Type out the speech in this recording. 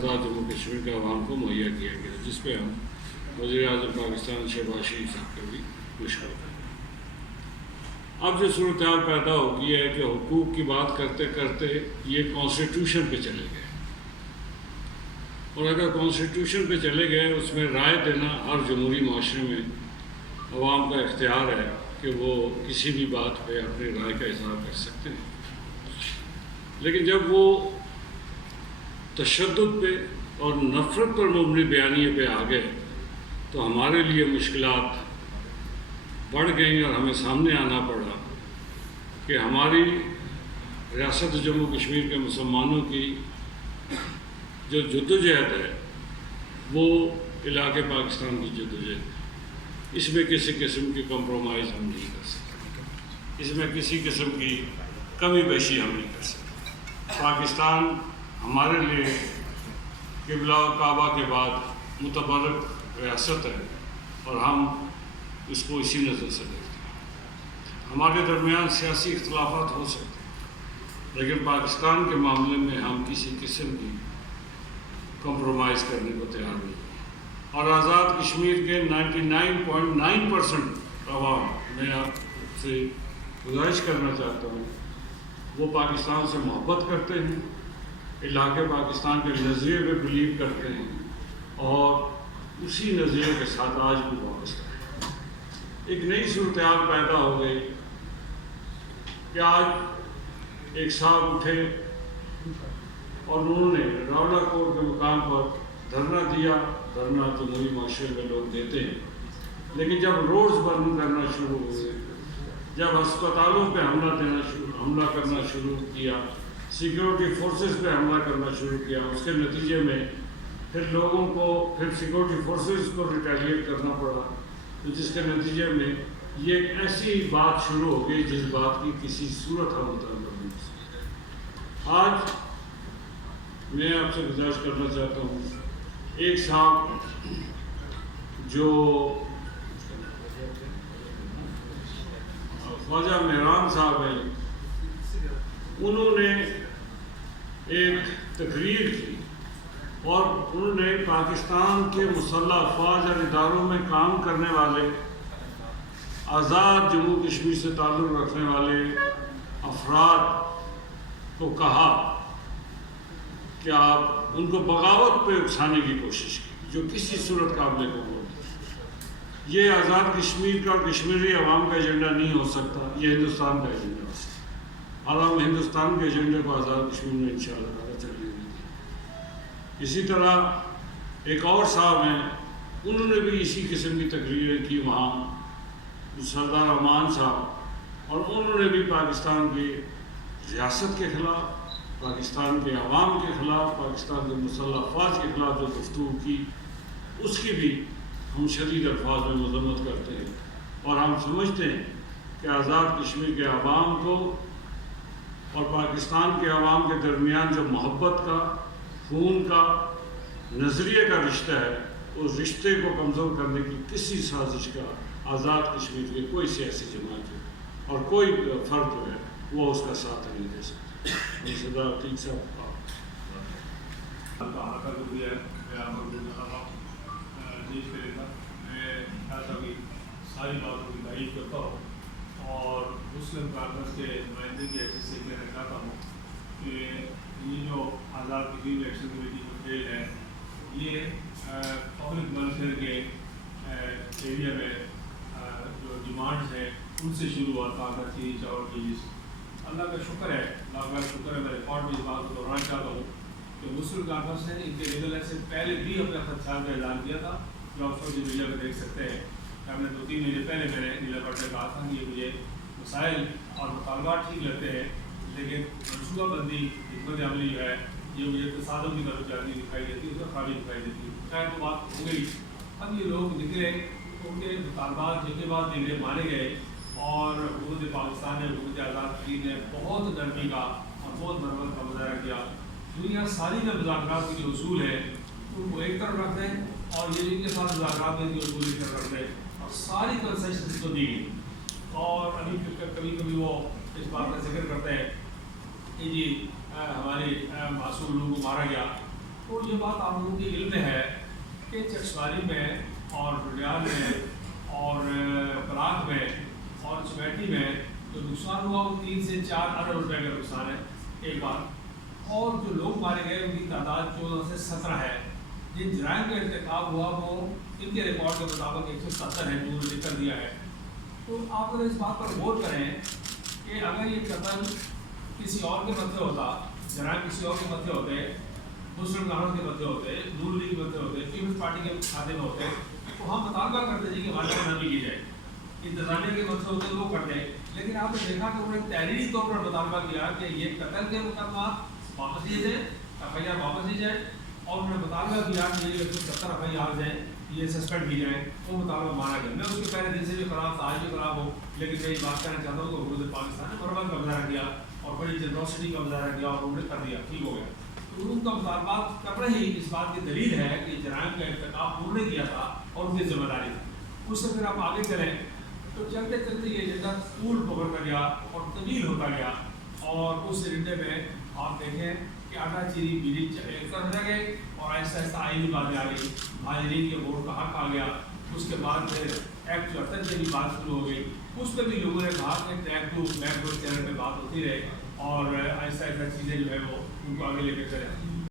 आज़ाद जम्मू कश्मीर के अवाम को मुहैया किया गया, जिस पे हम वज़ीर-ए-आज़म पाकिस्तान शहबाज शरीफ साहब के भी मुशक्किल है। अब जो सूरत हाल पैदा हो गई है कि हुकूक की बात करते करते ये कॉन्स्टिट्यूशन पे चले गए, और अगर कॉन्स्टिट्यूशन पे चले गए उसमें राय देना हर जमहूरी माशरे में अवाम का इख्तियार है कि वो किसी भी बात पे अपनी राय का इज़हार कर सकते हैं। लेकिन जब वो तशद्दुद पे और नफ़रत पर मबनी बयानिए पे आ गए तो हमारे लिए मुश्किलात बढ़ गई और हमें सामने आना पड़ा कि हमारी रियासत जम्मू कश्मीर के मुसलमानों की जो जद्दोजहद है वो इलाके पाकिस्तान की जद्दोजहद है। इसमें किसी किस्म की कम्प्रोमाइज़ हम नहीं कर सकते, इसमें किसी किस्म की कमी बेशी हम नहीं कर सकते। पाकिस्तान हमारे लिए क़िबला और काबा के बाद मुतबर्रक रियासत है और हम इसको इसी नज़र से देखते हैं। हमारे दरमियान सियासी इख्तलाफात हो सकते हैं, लेकिन पाकिस्तान के मामले में हम किसी किस्म की कम्प्रोमाइज़ करने को तैयार नहीं हैं। और आज़ाद कश्मीर के 99.9% अवाम, मैं आपसे गुजारिश करना चाहता हूँ, वो पाकिस्तान से मोहब्बत करते हैं, इलाके पाकिस्तान के नज़रिए पे बिलीव करते हैं और उसी नज़रिए के साथ आज भी वाबस्ता है। एक नई सूरत हाल पैदा हो गई कि आज एक साहब उठे और उन्होंने रावला कोर्ट के मुकाम पर धरना दिया। धरना जमहूरी माशरे में लोग देते हैं, लेकिन जब रोड्स बंद करना शुरू हुए, जब अस्पतालों पे हमला करना शुरू किया, सिक्योरिटी फोर्सेस पे हमला करना शुरू किया, उसके नतीजे में फिर लोगों को फिर सिक्योरिटी फोर्सेस को रिटेलिएट करना पड़ा, तो जिसके नतीजे में ये एक ऐसी बात शुरू हो गई जिस बात की किसी सूरत हम मुताबिक नहीं हो सकती। आज मैं आपसे गुजारिश करना चाहता हूँ, एक साहब जो ख्वाजा मेहरान साहब हैं, उन्होंने एक तकरीर की और उन्होंने पाकिस्तान के मुसल्लह अफवाज और इदारों में काम करने वाले, आज़ाद जम्मू कश्मीर से ताल्लुक़ रखने वाले अफराद को कहा कि आप उनको बगावत पे उकसाने की कोशिश की, जो किसी सूरत काबिल कबूल नहीं। ये आज़ाद कश्मीर का और कश्मीरी अवाम का एजेंडा नहीं हो सकता, ये हिंदुस्तान का एजेंडा हो सकता। और हम हिंदुस्तान के एजेंडे को आज़ाद कश्मीर में इंशाअल्लाह चलने देंगे। इसी तरह एक और साहब हैं, उन्होंने भी इसी किस्म की तकरीरें की वहाँ, सरदार अमान साहब, और उन्होंने भी पाकिस्तान की रियासत के ख़िलाफ़, पाकिस्तान के अवाम के ख़िलाफ़, पाकिस्तान के मुसल्लह अफवाज के ख़िलाफ़ जो गुफ्तगू की, उसकी भी हम शदीद अल्फाज में मज़म्मत करते हैं। और हम समझते हैं कि आज़ाद कश्मीर के अवाम को और पाकिस्तान के अवाम के दरमियान जो मोहब्बत का, खून का, नज़रिए का रिश्ता है, उस रिश्ते को कमज़ोर करने की किसी साजिश का आज़ाद कश्मीर के कोई सियासी जमात है और कोई फ़र्द है वो उसका साथ नहीं दे सकता। सरदार ठीक साहब सारी बातों की तारीफ करता हूँ और मुस्लिम कांग्रेस के नुमाइंदे की हैसियत से कहना चाहता हूँ कि ये जो आज़ाद कश्मीर एक्शन कमेटी का खेल है, ये पब्लिक वेलफेयर के एरिया में जो डिमांड्स हैं उनसे शुरू हुआ था। अगर चीनी चावल की अल्लाह का शुक्र है, अल्लाह का शुक्र है, मैं रिकॉर्ड में इस बात को दोहराना चाहता हूँ कि मुस्लिम कांग्रेस ने इनके लीगल से पहले भी अपने खदशात का ऐलान किया था, जो आप सोशल मीडिया पर देख सकते हैं। हमने 2-3 महीने पहले मैंने नीला पट में कहा था कि ये मुझे मसाइल और मुतालबात ठीक लगते हैं, लेकिन मनसूबाबंदी हिकमत अमली जो है ये मुझे तसादुम की तरफ जाती दिखाई देती है, उसमें खाली दिखाई देती है। खैर वो बात हो गई। अब ये लोग निकले, उनके मुतालबात जिनके बाद निकले माने गए और हुकूमत पाकिस्तान ने, हुकूमत आज़ाद कश्मीर ने बहुत नरमी का और बहुत मरम्मत का मुजाहरा किया। दुनिया सारी में मुज़ाकरात के जो उसूल है उनको एक तरफ रख दें और ये इनके साथ मुज़ाकरात में जो उसूल एक तरफ रख दें और सारी कंसेशन को दी गई। और अभी कभी कभी वो इस बात का जिक्र करते हैं कि जी हमारे मासूम लोगों को मारा गया, تو یہ بات آپ لوگوں کے علم میں ہے کہ چکسواری میں اور ڈڈیال میں اور براک میں اور چمیٹی میں جو نقصان ہوا وہ 3 سے 4 ارب روپے کا نقصان ہے ایک بات، اور جو لوگ مارے گئے ان کی تعداد 14 سے 17 ہے۔ جن جرائم کا ارتکاب ہوا وہ ان کے ریکارڈ کے مطابق 170 ہے، جو لکھ کر دیا ہے۔ تو آپ اگر اس بات پر غور کریں کہ اگر یہ قتل کسی اور کے متھے ہوتا، جرائم کسی اور کے متھے ہوتے، مسلم کامن کے متھے ہوتے، نون لیگ کے متھے ہوتے، پیپلز پارٹی کے کھاتے میں ہوتے، تو ہم مطالبہ کرتے تھے کہ ہمارے نامی کی جائے، انتظامیہ کے متھے ہوتے وہ کرتے۔ لیکن آپ نے دیکھا کہ انہوں نے تحریری طور پر مطالبہ کیا کہ یہ قتل کے مقدمات واپس لیے جائیں، ایف آئی آر واپس لی جائے، اور انہوں نے مطالبہ کیا کہ یہ 170 ایف آئی آر جائیں، یہ سسپینڈ کی جائیں، وہ مطالبہ مانا گیا۔ میں اس کے پہلے دن سے بھی خراب تھا، آج بھی خراب ہو، لیکن میں یہ بات کہنا چاہتا ہوں کہ حکومت پاکستان نے مرمت کا مظاہرہ کیا اور بڑی جنروسٹی کا مظاہرہ کیا اور انہوں نے کر دیا، ٹھیک ہو گیا۔ تو ان کا مطالبات کر رہی اس بات کی دلیل ہے کہ جرائم کا ارتکاب انہوں نے کیا تھا اور ان کی ذمہ داری تھی۔ اس سے پھر آپ آگے چلیں تو چلتے چلتے یہ ایجنڈا طول پکڑتا گیا اور طویل ہوتا گیا، اور اس ایجنڈے میں آپ دیکھیں کہ آٹا چیری بیڑی ایک طرف رہ گئے اور آہستہ آہستہ آئینی باتیں آ گئی، مہاجرین کے ووٹ کا حق آ گیا۔ اس کے بعد پھر ایکٹ 74 کی بھی بات شروع ہو گئی، اس پہ بھی لوگوں نے کہا کہ ٹیک ٹو بیک ورڈ چینل پہ بات ہوتی رہے اور آہستہ آہستہ چیزیں جو ہے وہ ان کو آگے لے کے چلے۔